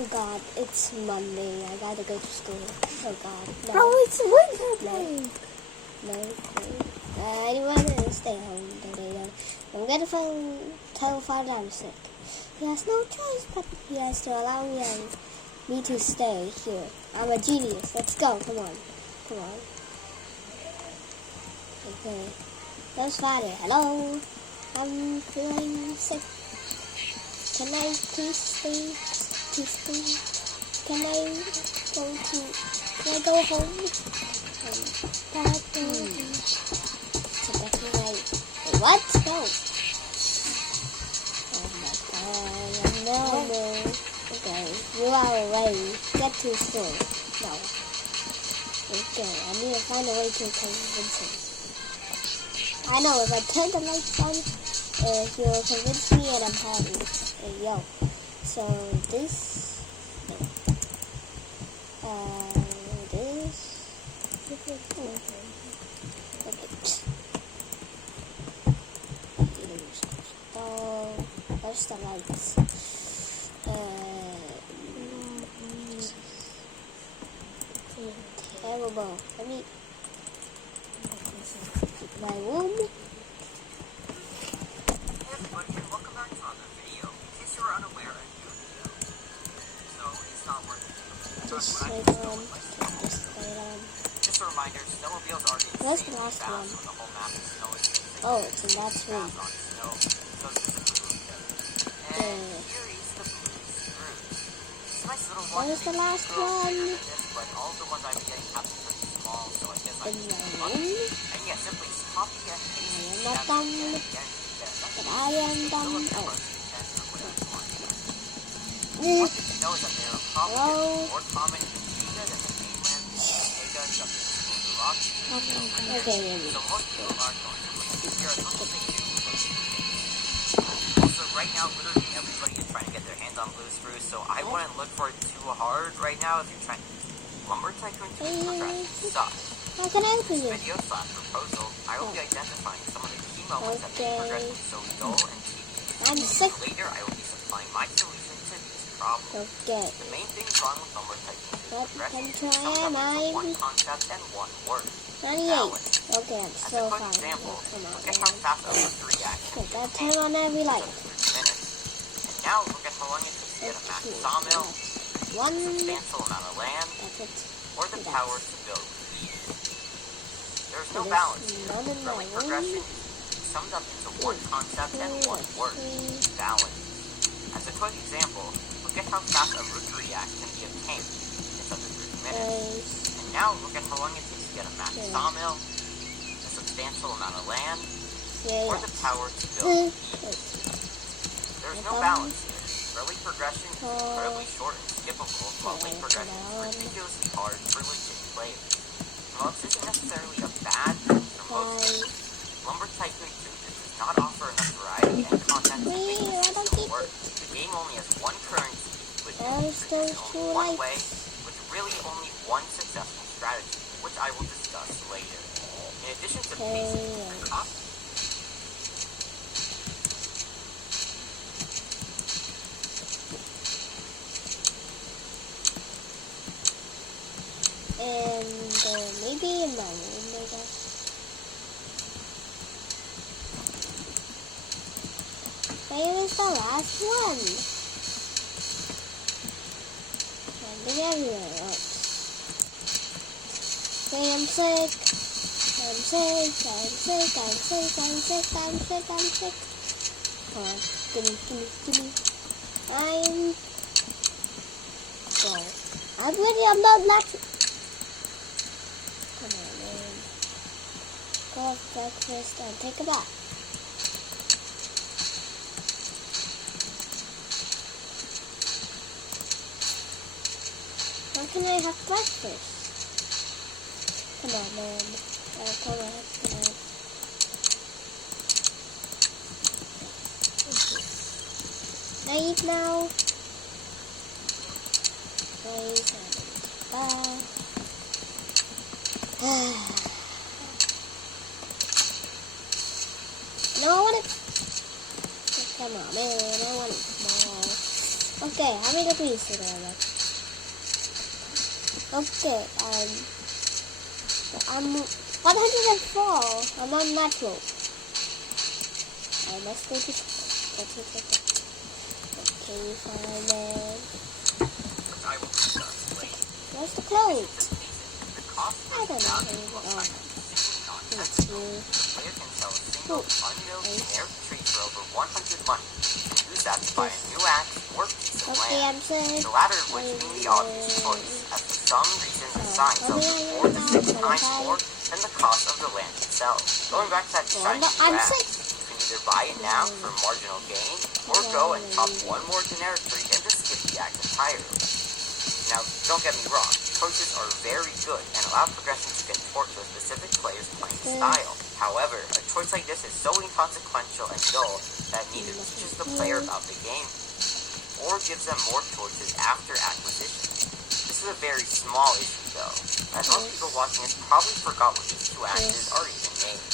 Oh God, it's Monday. I gotta go to school. Oh God. No. Bro, it's Wednesday. No. Anyone stay home today. I'm gonna tell Father I'm sick. He has no choice, but he has to allow me to stay here. I'm a genius. Let's go. Come on. Okay. There's Father. Hello. I'm feeling sick. Can I please stay? Can I go home? Wait, what? No. Oh my God. No. Okay, you are ready. Get to school. No. Okay, I need to find a way to convince him. I know, if I turn the lights on, he'll convince me and I'm happy. Hey, yo. So, this... Where's the lights? Terrible. Let me... my room. Welcome back to another video. In case you were unaware, a new video. So it's not working. Just wait on. Just a reminder, snowmobiles are insanely Where's the last fast one? when the whole map is snow. Oh, it's in that room. On snow. So this is the blue. And here is the blue screws. It's a nice little one. Where's the last one? But all the ones I'm getting have to be pretty small, so I guess In my room? And yeah, simply copy and paste. I am not done. But I am done. Oh. One thing to know is that they are probably Hello? more common in Asia than the mainland. Asia is up to the rock. Okay. So most people are going to look at here are little things. Also, right now, literally everybody is trying to get their hands on blue screws, so I wouldn't look for it too hard right now if you're trying. Lumber Tycoon 2 progression sucks. How can I help This you? video / proposal, I will be identifying some of the key moments that make progression so dull and tedious. I'm sick. Later, I will be supplying my solution to these problems. Okay. The main things wrong with Lumber Tycoon 2 What progression can is try summed up into mine? one concept and one word. 98. Okay, I'm As so a quick fine. example, Come on, look at how man. fast a look reacts. Okay, gotta turn on every light. Minutes. And now look at how long it takes to get a massive sawmill, One. a substantial amount of land, That's it. or the power to build these. There is no There's balance here. none in my Early room. progression is summed up into one concept and one word, balance. As a quick example, look at how fast a root react can be obtained. It's under 3 minutes. And now look at how long it takes to get a massive sawmill, a substantial amount of land, or the power to build these. There is no balance here. Early progression is incredibly short and skippable, while late progression is ridiculously hard for legit players. While this isn't necessarily a bad thing for most players, Lumber Tycoon 2 does not offer enough variety and content to make this system work. The game only has one currency, which is only one way, with really only one successful strategy, which I will discuss later. In addition to basic cost. And maybe in my room, I guess. Where is the last one? Landing everywhere else. Okay, I'm sick. Come on, gimme. I'm ready, I'm not laughing. Come on, man. Go have breakfast and take a bath. When can I have breakfast? Come on, man. Come on. Can I eat now? Please, No, I want it. Come on, man. I want it small. Okay, how many degrees did I like? Okay, I'm 104. I'm not natural. Let's go to okay, fine then. I will discuss later. Where's the clothes? The cost I don't know. It's you. the player can sell a single unmilled generic tree for over 100 money and use that to buy a new axe or piece of Okay, land. I'm saying. The latter which being the obvious choice, as for some reason the sign sells for 4 to 6 times more than the cost of the land itself. Going back to that shiny new I'm axe, sick. you can either buy it now for marginal gain, or go and chop one more generic tree and just skip the axe entirely. Now, don't get me wrong, choices are very good and allow progression to contort to a specific player's playing style. However, a choice like this is so inconsequential and dull that it neither teaches the player about the game or gives them more choices after acquisition. This is a very small issue though, as most people watching this probably forgot what these two axes are even named.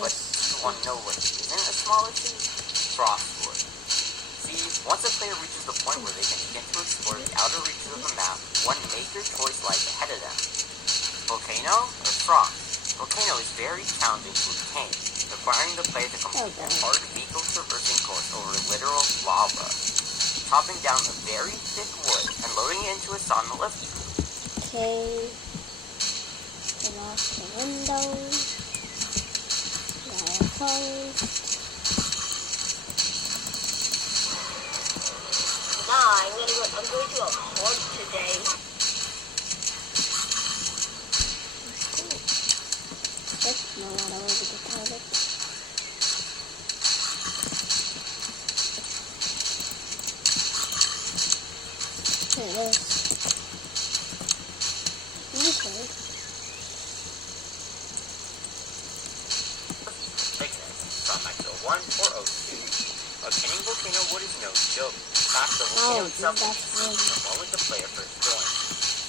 But do you want to know what isn't a small issue? Frostwood. See, once a player reaches the point where they can begin to explore the outer reaches of the map, one major choice lies ahead of them. Volcano or Frost? Volcano is very challenging to obtain, requiring the player to complete a hard vehicle traversing course over literal lava, chopping down a very thick wood and loading it into a saw on the left. Okay. Turn off the window. Close. I'm going to a park today. No, I don't want to go to the toilet. Okay, this. Okay. From Maxwell 1 or 02. Obtaining volcano wood is no joke. In fact, the volcano itself is the moment the player first joins,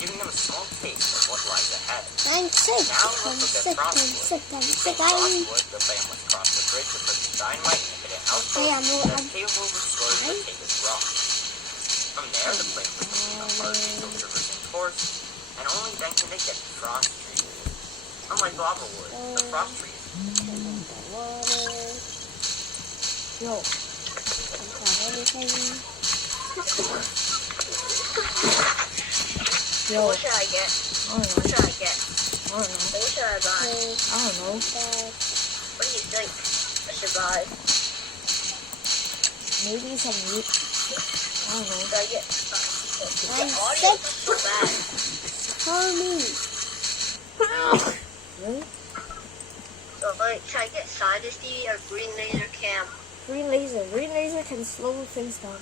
giving them a small taste of what lies ahead. I'm sick. Now I'm let's look sick. at Frostwood. I'm sick. In Frostwood, the player must cross the bridge to put the dynamite into the outpost that is capable of exploding the take as rock. From there, the player must complete a hard vehicle traversing course, and only then can they get the frost tree. Unlike lava wood, the frost tree is Yo. Anything. Yo. What should I get? I What should I get? don't know. What should I buy? I don't know. What do you think I should buy? Maybe some meat. I don't know. Should I get? I'm The audio sick. is so bad. Tell me. Really? So should I get Scientist TV or Green Laser Cam? Green laser. Green laser can slow things down.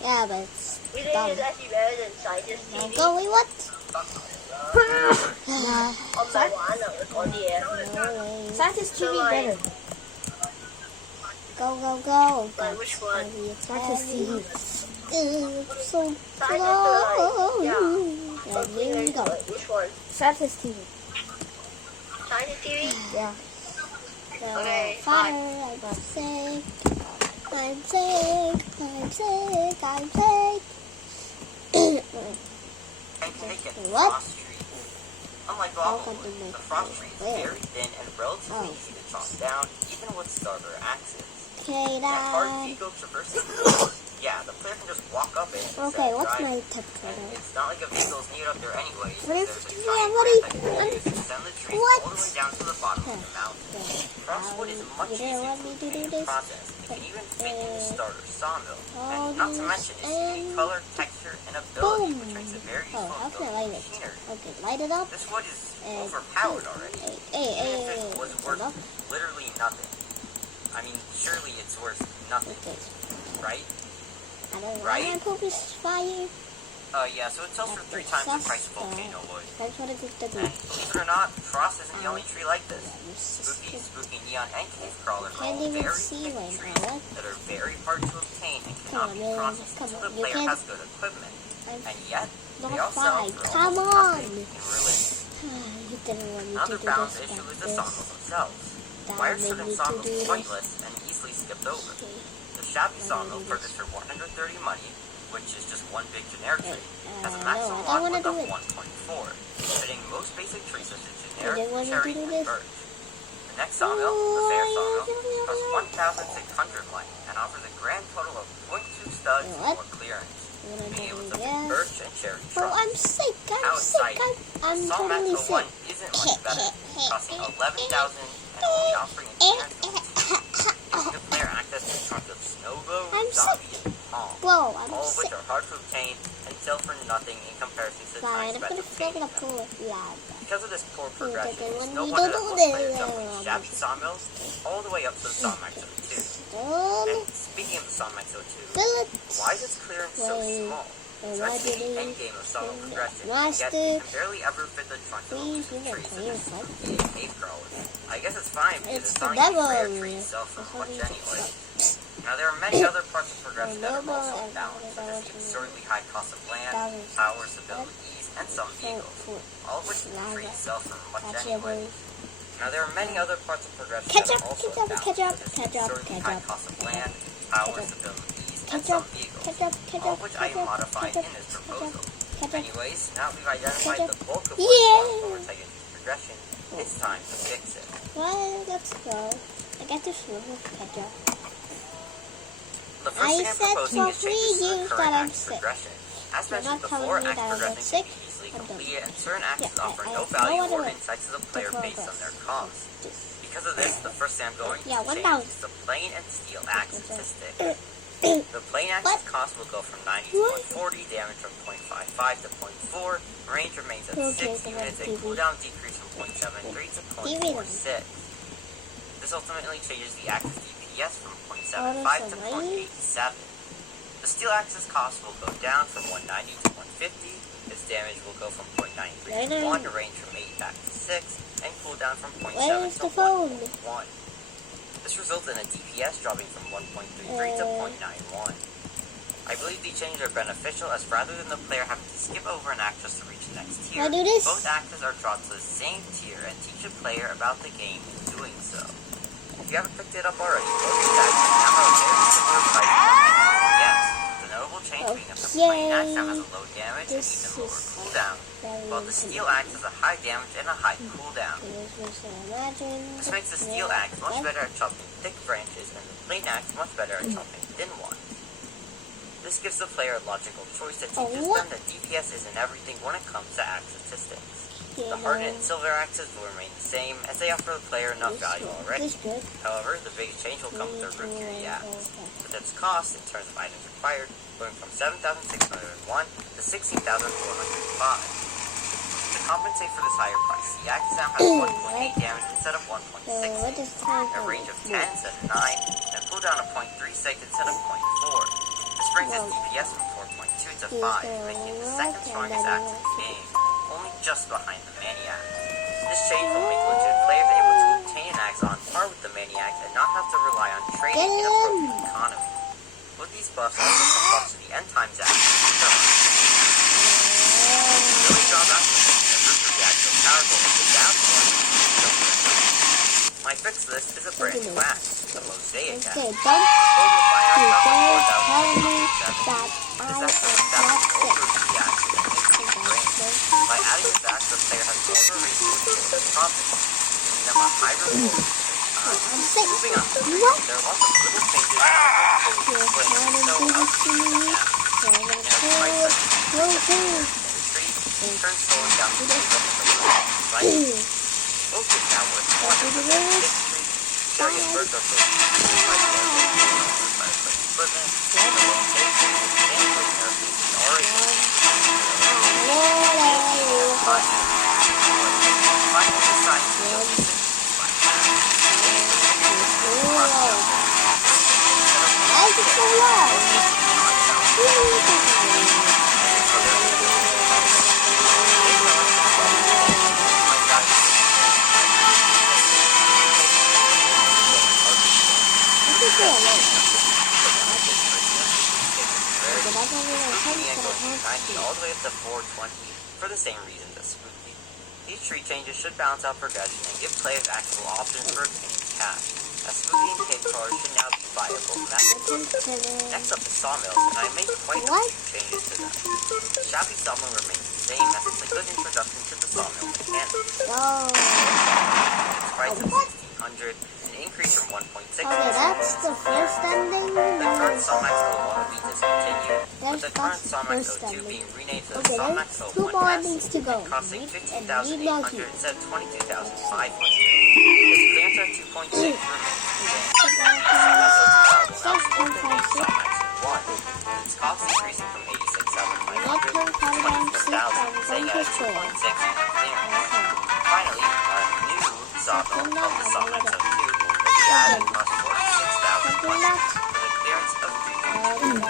Yeah, but it's Green dumb. Laser is actually better than Scientist TV. Go, we what? On the one on the air. No way. Scientist So, TV like- better. Go. Like which one? Scientist TV. So Scientist, yeah. Yeah, here we go. Which one? Scientist TV. Scientist TV? Yeah. Okay, Fire, I'm sick. I'm sick. I'm sick. I'm sick. and can they get the What? frost tree. Unlike I'll lava cut wood, them the like frost tree is where? very thin and relatively Oh. easy to chop down, even with starter axes. Okay, That hard Dad. vehicle traversing yeah, the player can just walk up it instead Okay, of what's driving. my temperature? And it's not like a vehicle's needed up there anyway. What if- There's a yeah, giant what ramp if- that can be used to send the trees what? all the way down to the bottom of the mountain. Frostwood is much You easier didn't want to me to do obtain this? process. It can even fit in the starter sawmill. all And not to this mention its unique and color, texture, and ability, boom. which makes it very Oh, useful how in can I building light it? machinery. Okay, light it up. This wood is And overpowered already. Hey, Even if it was worth hold up. literally nothing. I mean, surely it's worth nothing, Okay, right? I don't know. Right? My poop is fire. Yeah, so it sells for 3 times the price of volcano wood. That's what it is to do. And believe it or not, frost isn't the only tree like this. Spooky neon and cave crawler are all Can't even very see thick right trees now. What? that are very hard to obtain and Come cannot on, be man. processed Come until on, the you player can't- has good equipment. And yet, Not they all sell fine. for Come almost on. nothing in real. You didn't want me to Another do balance this, issue but is the this. sawmills themselves. That Why are made certain me to sawmills do this. pointless and easily skipped over? Okay. The shabby That sawmill made me purchased for 130 money which is just one big generic tree, has a No, maximum I don't log wanna width of do it. 1.4, fitting most basic trees such as I generic, didn't want to cherry, do and this. birch. The next sawmill, the Fair Sawmill, costs 1,600 length and offers a grand total of 0.2 studs What? or clearance, I'm gonna being able do to fit this. birch and cherry Oh, trunks. I'm sick. How I'm sick. exciting. I'm Sawmax totally 01 sick. isn't much better, costing 11,000 and only offering a clearance of 2, giving the player access to trunks of Snowblow, I'm Zombie, and Palm, Whoa, I'm all of which sick. are hard to obtain and sell for nothing in comparison to the Fine, time I'm spent gonna fill obtaining it up them. with lava. Because of this poor progression, Okay, it's when no we wonder do that most this, players jump from shabby sawmills all the way up to the Sawmax 02. And speaking of the Sawmax 02, Fill it. why is its clearance so Wait. small? And So why that's the did end it? game of sawmill progression, and Master, yet it can barely ever fit the trunks of please, elusive you trees know, such as what? being cave crawlers. I guess it's fine because It's it's the not even devil. rare trees sell for much anyway. Now there are many other parts of progression that are also imbalanced, such as the absurdly high cost of land, power, abilities, and some vehicles, all of which trees sell for much anyway. Now there are many other parts of progression that are also imbalanced, such as the absurdly high cost of land, power, abilities, and some vehicles, all of which I am modifying in this proposal. Anyways, now we've identified the bulk of what's going towards Hygien's progression, it's time to fix it. Well, let's go. I got this one with ketchup. The first thing I'm said proposing for is changes to 3 the years current that I'm axe sick. progression. As You're mentioned not telling before, me axe that I progression was can sick? be easily I'm done. completed, and certain axes Yeah, offer I no have value no or other insights to the player based on their cost. This. Because of this, the first thing I'm going to Yeah, change 1,000. is the plain and steel axe statistic. What? The plain axe's cost will go from 90 to 140, damage from 0.55 to 0.4, range remains at Okay, 6 so units, that's and TV. cooldown decrease from 0.73 to 0.46. This ultimately changes the axe's DPS from 0.75 to 0.87. The steel axe's cost will go down from 190 to 150, its damage will go from 0.93 to 1, range from 8 back to 6, and cooldown from 0.7 Where's to the phone? 1.1. This results in a DPS dropping from 1.33 to 0.91. I believe these changes are beneficial, as rather than the player having to skip over an axe just to reach the next tier, I do this? both axes are dropped to the same tier and teach a player about the game in doing so. If you haven't picked it up already, both these axes now have a very similar price point and DPS. The notable change being that the plain axe now has a low damage and even lower cooldown, while the steel axe has a high damage and a high cooldown. This makes the steel axe much better at chopping thick branches and the plain axe much better at chopping thin ones. This gives the player a logical choice that teaches them that DPS isn't everything when it comes to axe statistics. The hardened and silver axes will remain the same, as they offer the player enough value already. However, the biggest change will come with the Rookery axe, with its cost in terms of items required going from 7,601 to 16,405. To compensate for this higher price, the axe now has 1.8 damage instead of 1.6, a range of 10 instead of 9, and a cooldown of 0.36 instead of 0.4. This brings its DPS from 4.2 to 5, making it the second strongest axe in the game, only just behind the Maniac. This change will make legit players able to obtain an axe on par with the Maniac and not have to rely on trading in a broken economy. With these buffs, also some buffs to the end times axe. The only drawback to making a Rookery axe so powerful is the downfall. My fix to this is a brand new axe, the Mosaic axe. Okay, don't Total fire you cost dare of tell me 4,067. that This I axe am is not sick. Rookery axe with an increased range. By adding this axe, the player has more of a reason to kill the profit, giving them a high reward. I'm sick. Moving on. What? There are lots of little changes to the You're playing, trying to so do I'll this to keep me. them down. So I'm gonna Now, kill price you. setting. You're too. Turn slowing down the speed of the right. Both is now worth 400%. Cherry and birds are so equipment, the location, substantially nerfed in origin, final design skills, Why is it so loud? all the way up to 420 for the same reasons as Spooky. These tree changes should balance out progression and give players actual options for obtaining cash. as smoothie and cake colors should now be viable methods. Next up is sawmills, and I made quite a What? few changes to them. Shabby sawmill remains the same as it's a good introduction to the sawmill mechanics. Oh, Its price of $1,600, an increase from $1.6 okay, that's the first ending. The current Sawmax 01 will be discontinued, with the current That's Sawmax first 02 ending. being renamed to the Okay, Sawmax there's 2 more 01S, endings to go. costing Meet and $15,800 read instead of $22,500. Its clearance at 2.6 remains the same. Sawmax 02 will now support the name Sawmax 01. Its cost increasing from $86,500 to $24,000, staying at 2.6 clearance. Finally, a new sawmill called the Sawmax 02 will be added, cost $46,100 with a clearance of $3,000.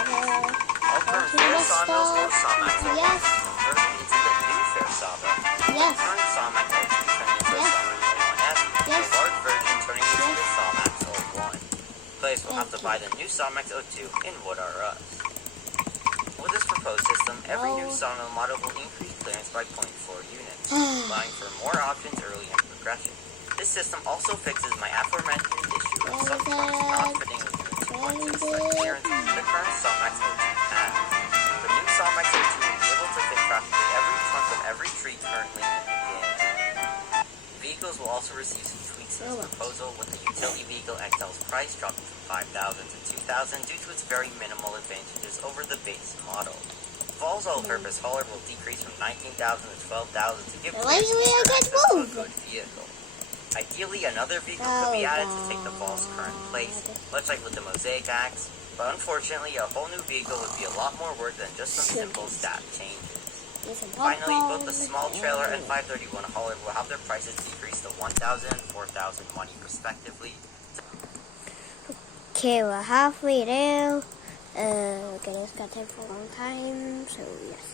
All current fair sawmills will Sawmax 01 Yes. converted into the new fair sawmill. Yes. The current Sawmax 02 turned into the Yes. Sawmax 01S, Yes. the large version turning into Yes. the Sawmax 01. Players will have to buy the new Sawmax 02 in Wood R Us. With this proposed system, every new sawmill model will increase clearance by 0.4 units, allowing for more options early in progression. This system also fixes my aforementioned issue of some trunks not fitting within the 2.6 clearance the current Sawmax 02 has. The new Sawmax 02 will be able to fit practically every trunk of every tree currently in the game. Vehicles will also receive some tweaks in this proposal, with the utility vehicle XL's price dropping from $5,000 to $2,000 due to its very minimal advantages over the base model. Vol's all-purpose hauler will decrease from $19,000 to $12,000 to give Why do we clearance get access to a moved? good vehicle. Ideally, another vehicle could be added to take the Vol's current place, much like with the Mosaic Axe, but unfortunately, a whole new vehicle would be a lot more work than just some simple stat changes. Finally, both the small trailer and 531 hauler will have their prices decreased to $1,000 and $4,000 money respectively. Okay, we're halfway there. Okay, it's got time for a long time, so yes.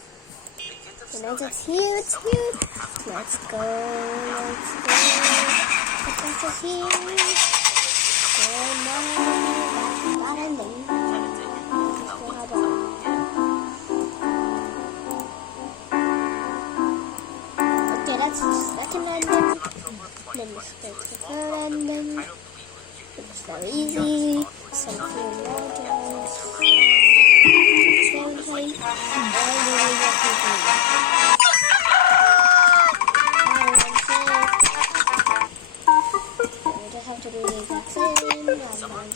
And as it's here, it's here. Let's go, let's go. It's here. And now, that ending. Let's go have a... Okay, that's the second ending. Then let's go to the third ending. It's very easy. Something larger. Same height. And then we get to we just have to do the exact same.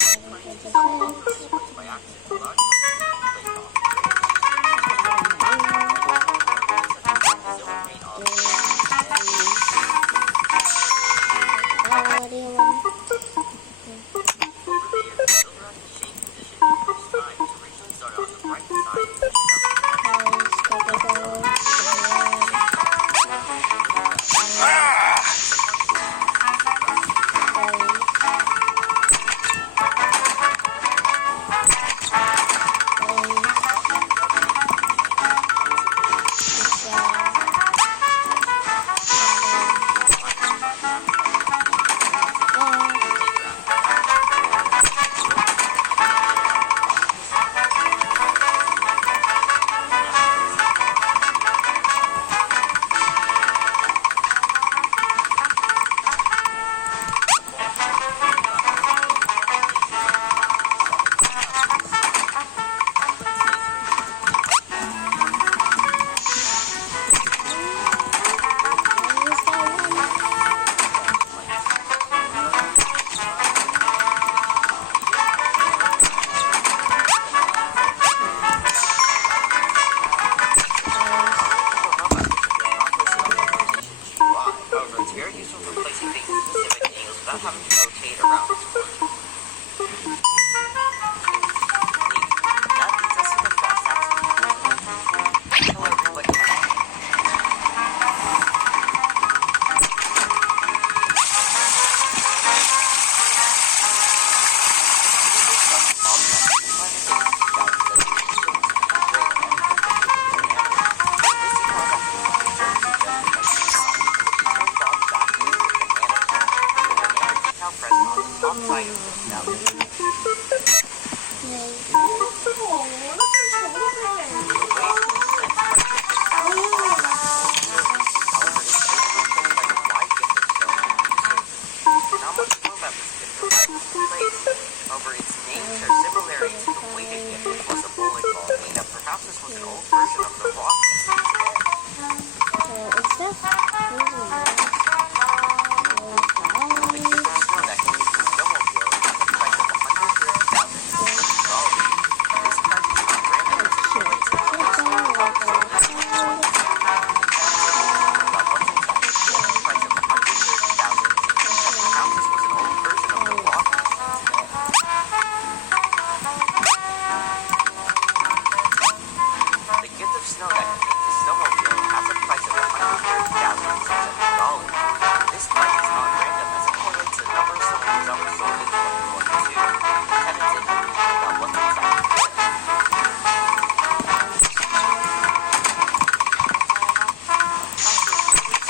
However, it's very useful for placing things in specific angles without having to rotate around its corner. That leads us to the Hello everybody. Not much more about this video. that means a snowmobile has a price of $130,600. This price is not random as it correlates to the number of snowmobiles that were sold in 2022. Tenants in about what's exactly there.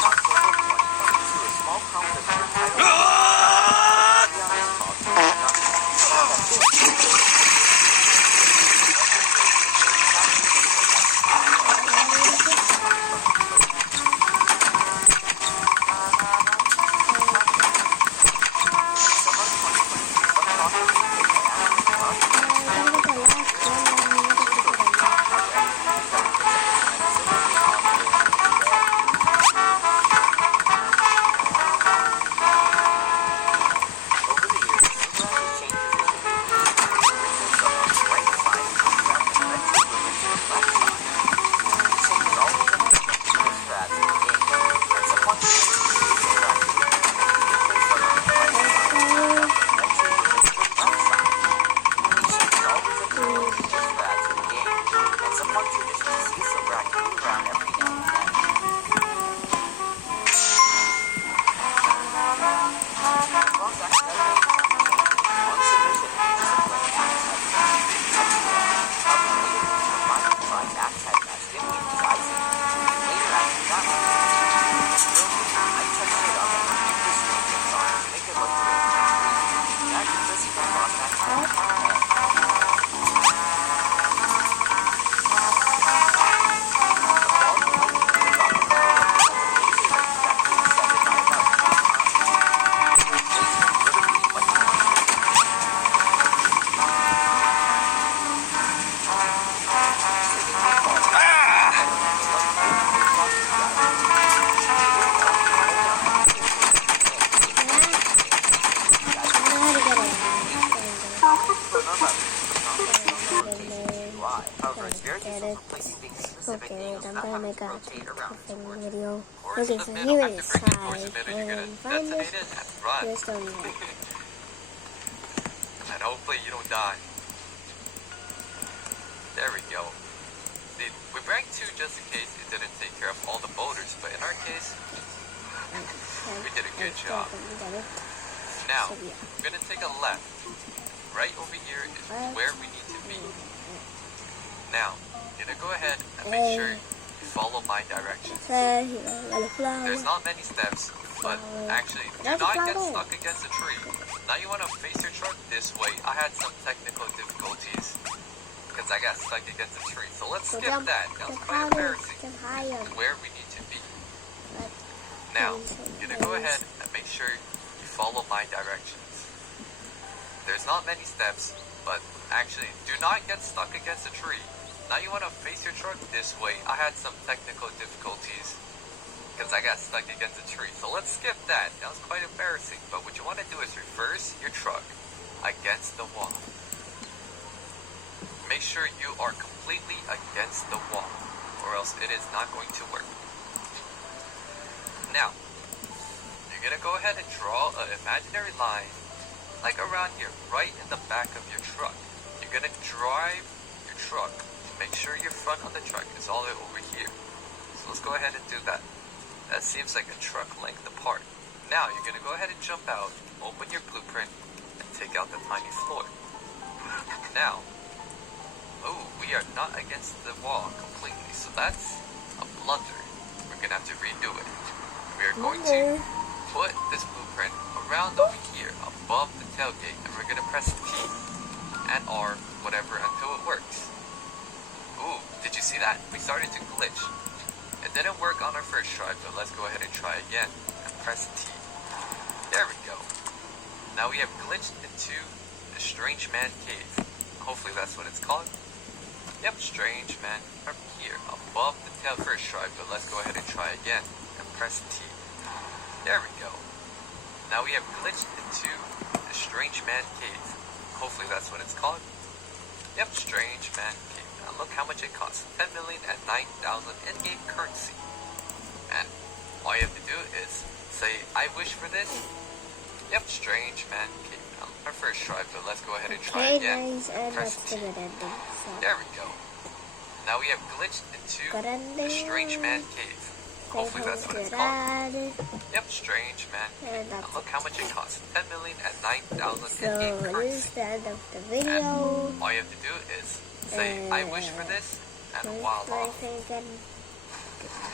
October 2022, a small competition titled However, it's very useful for placing things in specific Okay, angles I'm without gonna having make to a rotate around its coughing course. video. Course Okay, in the so middle, here after is bringing course in the middle, you're and gonna find detonate this. it and run. Just on there. And hopefully you don't die. There we go. See, we brought two just in case it didn't take care of all the boulders, but in our case, we did a good job. Now, we're gonna take a left. Right over here is where we need to be. Now, you're gonna go ahead and make sure you follow my directions. There's not many steps, but actually, do not get stuck against a tree. Now you want to face your truck this way. I had some technical difficulties because I got stuck against a tree. So let's skip that. That was quite embarrassing. Where we need to be. Now, you're gonna go ahead and make sure you follow my directions. There's not many steps, but actually, do not get stuck against a tree. Now you want to face your truck this way. I had some technical difficulties because I got stuck against a tree. So let's skip that. That was quite embarrassing. But what you want to do is reverse your truck against the wall. Make sure you are completely against the wall, or else it is not going to work. Now, you're going to go ahead and draw an imaginary line, like around here, right in the back of your truck. You're going to drive your truck. Make sure your front of the truck is all the way over here. So let's go ahead and do that. That seems like a truck length apart. Now, you're going to go ahead and jump out, open your blueprint, and take out the tiny floor. Now, we are not against the wall completely, so that's a blunder. We're going to have to redo it. We are going to put this blueprint around over here, above the tailgate, and we're going to press T and R, whatever, until it works. Ooh, did you see that? We started to glitch. It didn't work on our first try, but let's go ahead and try again, and press T. There we go. Now we have glitched into the Strange Man Cave. Hopefully that's what it's called. Yep, Strange Man from here, above the tail first try, but let's go ahead and try again, and press T. There we go. Now we have glitched into the Strange Man Cave. Hopefully that's what it's called. Yep, Strange Man Cave. Now look how much it costs. 10,009,000 in-game currency. And all you have to do is say, I wish for this. Yep, Strange Man Cave. Now our first try, but let's go ahead and try again. Press T. There we go. now we have glitched into 그런데 the Strange Man Cave. Hopefully that's what it's called. Yep, Strange Man Cave. And look how much it costs. 10,009,000 So in-game this is currency. the end of the video. All you have to do is say, I wish for this, and voila. Again.